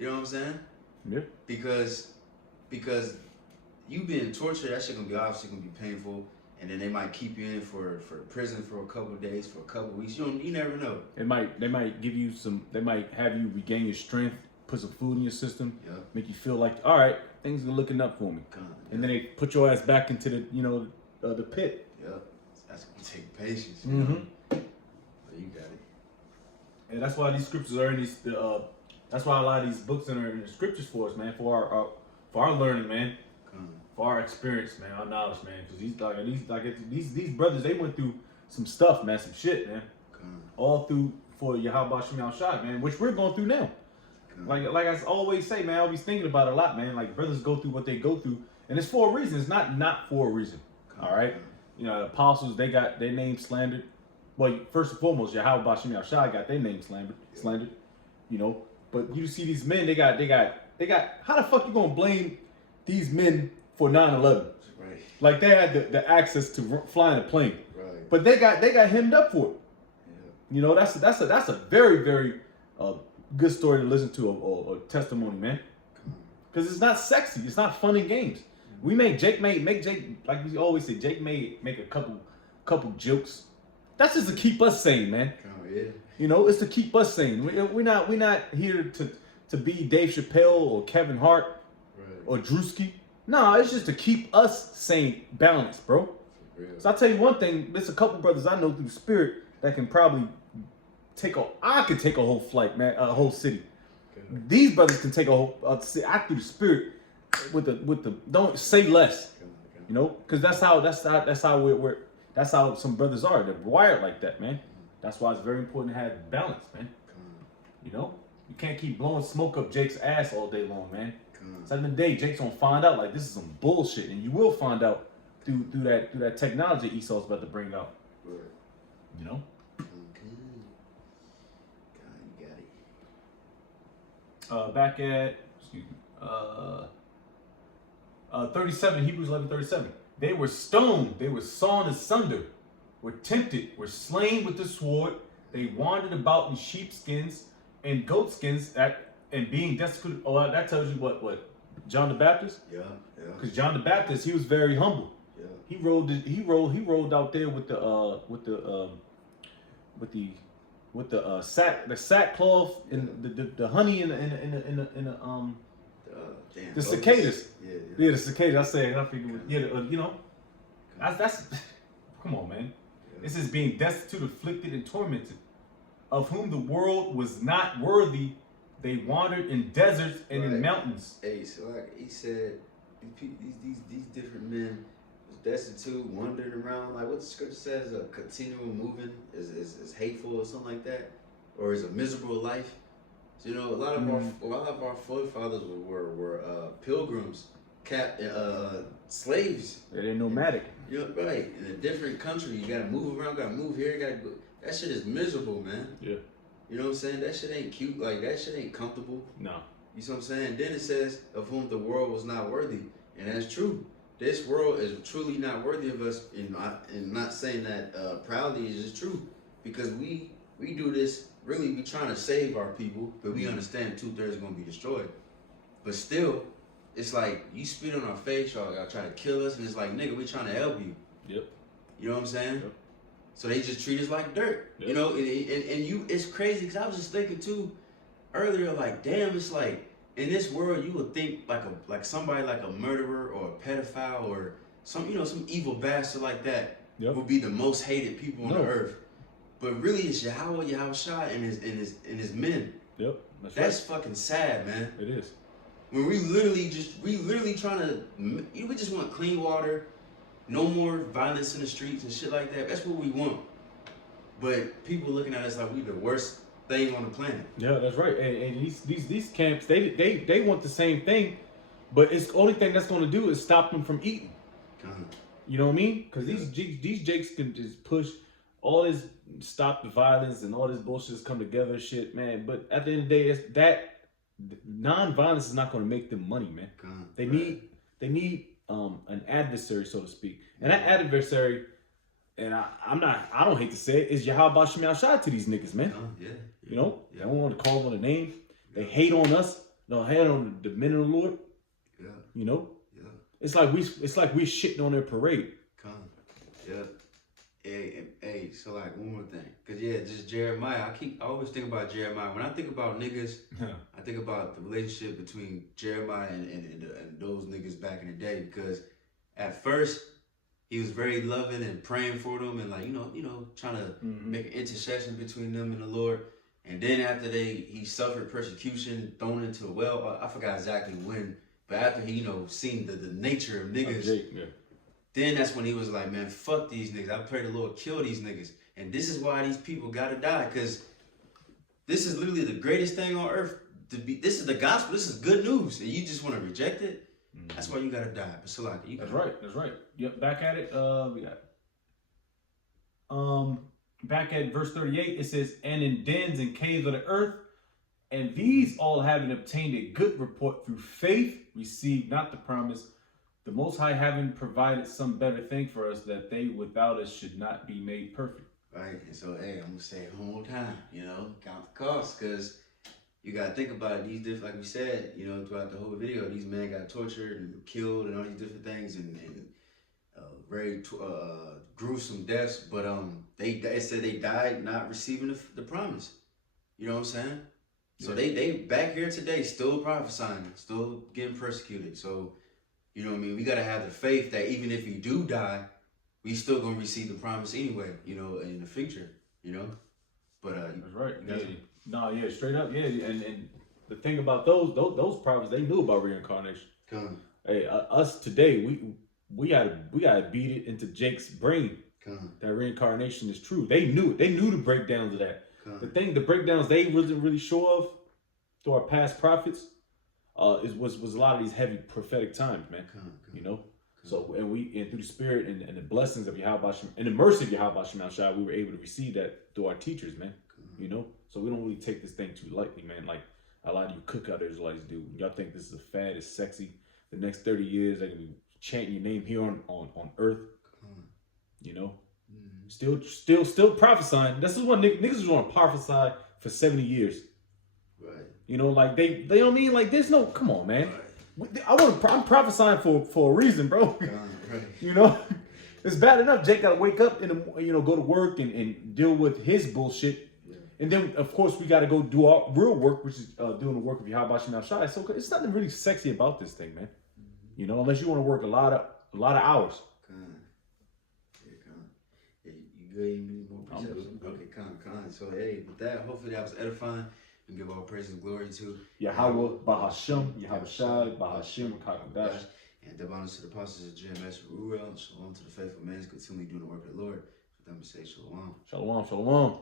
You know what I'm saying? Yeah. Because you being tortured, that shit gonna be obviously gonna be painful. And then they might keep you in for prison for a couple of days, for a couple of weeks. You never know. They might give you some. They might have you regain your strength, put some food in your system, make you feel like, all right, things are looking up for me. And then they put your ass back into the the pit. Yeah, that's gonna take patience. You know? But you got it. And that's why these scriptures are in these. That's why a lot of these books are in the scriptures for us, man, for our learning, man. For our experience, man, our knowledge, man, because these brothers, they went through some stuff, man, some shit, man, all through for Yahweh Shem Shai, man, which we're going through now. Like I always say, man, I always thinking about it a lot, man. Like brothers go through what they go through, and it's for a reason. It's not for a reason. All right, you know, the apostles, they got their name slandered. Well, first and foremost, Yahweh Shem Shai got their name slandered. You know, but you see these men, they got. How the fuck you gonna blame these men for 9/11? Right. Like they had the access to flying a plane, right? But they got hemmed up for it. Yeah. You know, that's a very, very good story to listen to, or testimony, man. Because it's not sexy, it's not fun and games. We make Jake like we always say, Jake may make a couple jokes. That's just to keep us sane, man. Yeah. You know, it's to keep us sane. We're not here to be Dave Chappelle or Kevin Hart or Drewski. No, it's just to keep us sane, balanced, bro. So I'll tell you one thing, there's a couple brothers I know through the spirit that can probably I could take a whole flight, man, a whole city. Okay. These brothers can take a whole I through the spirit with the don't say less. Okay. You know, because that's how some brothers are. They're wired like that, man. That's why it's very important to have balance, man. You know, you can't keep blowing smoke up Jake's ass all day long, man. So at the end of the day, Jake's gonna find out like this is some bullshit, and you will find out through that technology Esau's about to bring out. Right. You know. Got it. Back at 37, Hebrews 11:37. They were stoned, they were sawn asunder, were tempted, were slain with the sword. They wandered about in sheepskins and goatskins, and being destitute. Oh, that tells you what John the Baptist. Yeah. Because John the Baptist, he was very humble. Yeah. He rolled out there with the sackcloth and the honey the cicadas. Yeah, the cicadas. I figured. Yeah, you know, that's come on, man. Yeah. This is being destitute, afflicted, and tormented, of whom the world was not worthy. They wandered in deserts and in mountains. Hey, so like he said, these different men was destitute, wandering around. Like what the scripture says, a continual moving is hateful or something like that, or is a miserable life. So, you know, a lot of our forefathers were pilgrims, slaves. Yeah, they're nomadic. You're right. In a different country, you gotta move around, gotta move here, gotta go. That shit is miserable, man. Yeah. You know what I'm saying? That shit ain't cute. Like, that shit ain't comfortable. No. You see what I'm saying? Then it says, of whom the world was not worthy. And that's true. This world is truly not worthy of us. And not saying that proudly is just true. Because we do this, really, we trying to save our people. But we understand 2/3 is going to be destroyed. But still, it's like, you spit on our face, y'all try to kill us. And it's like, nigga, we trying to help you. Yep. You know what I'm saying? Yep. So they just treat us like dirt, yep. You know, and it's crazy because I was just thinking too earlier, like, damn, it's like in this world you would think like somebody like a murderer or a pedophile or some evil bastard like that would be the most hated people on the earth, but really it's Yahweh Shai and his men. Yep, that's fucking sad, man. It is. When we literally trying to, we just want clean water. No more violence in the streets and shit like that. That's what we want. But people looking at us like we the worst thing on the planet. Yeah, that's right. And these camps, they want the same thing, but it's the only thing that's going to do is stop them from eating. You know what I mean? Because these jakes can just push all this, stop the violence and all this bullshit come together, shit, man. But at the end of the day, that non-violence is not going to make them money, man. They need an adversary, so to speak. And that adversary, and I don't hate to say it, is Yahweh Shem Shai to these niggas, man. You know, they don't want to call them a name. They hate on us. No, hand on the men of the Lord. Yeah. You know, Yeah. it's like we shitting on their parade. Come. Yeah. Hey, so like one more thing, cause yeah, just Jeremiah. I always think about Jeremiah. When I think about niggas, I think about the relationship between Jeremiah and those niggas back in the day. Because at first he was very loving and praying for them, and like trying to make an intercession between them and the Lord. And then after he suffered persecution, thrown into a well. I forgot exactly when, but after he seen the nature of niggas. Yeah. Then that's when he was like, man, fuck these niggas. I pray the Lord kill these niggas. And this is why these people gotta die. Because this is literally the greatest thing on earth. This is the gospel. This is good news. And you just want to reject it. That's why you gotta die. But Salaki, That's right. Yep, back at it. We got back at verse 38, it says, and in dens and caves of the earth, and these all having obtained a good report through faith, received not the promise, the Most High having provided some better thing for us, that they without us should not be made perfect. Right, and so, hey, I'm going to say it one more time, count the cost, because you got to think about it. These different, like we said, throughout the whole video, these men got tortured and killed and all these different things and very gruesome deaths, but they said they died not receiving the promise. You know what I'm saying? So they back here today still prophesying, still getting persecuted. So, you know what I mean? We got to have the faith that even if we do die, we still going to receive the promise anyway, in the future, But that's right. Yeah, straight up. Yeah, and the thing about those prophets, they knew about reincarnation. Hey, us today, we gotta beat it into Jake's brain that reincarnation is true. They knew it. They knew the breakdowns of that. The breakdowns they wasn't really sure of through our past prophets. Was a lot of these heavy prophetic times, man. So and through the spirit and the blessings of Yahweh and the mercy of Yahweh Shai, we were able to receive that through our teachers, man. So we don't really take this thing too lightly, man. Like a lot of you cookout Israelites do. Y'all think this is a fad, it's sexy. The next 30 years, they're gonna be chanting your name here on earth. Still prophesying. This is what niggas was want to prophesy for 70 years. Right. Like they don't mean like there's no, come on, man. Right. I'm prophesying for a reason, bro. Right. It's bad enough Jake gotta wake up and go to work and deal with his bullshit. Yeah. And then of course we gotta go do our real work, which is doing the work of Yahweh Shai. So it's nothing really sexy about this thing, man. Unless you want to work a lot of hours. You good? You need more perception? Okay, con. So hey, with that, hopefully that was edifying. And give all praise and glory to Yahweh, Bahashem, Yahweh Shai, Bahashem, Kakadash. And the honors to the apostles of GMS, Ruel, shalom to the faithful men, continually doing the work of the Lord. For them to say shalom. Shalom.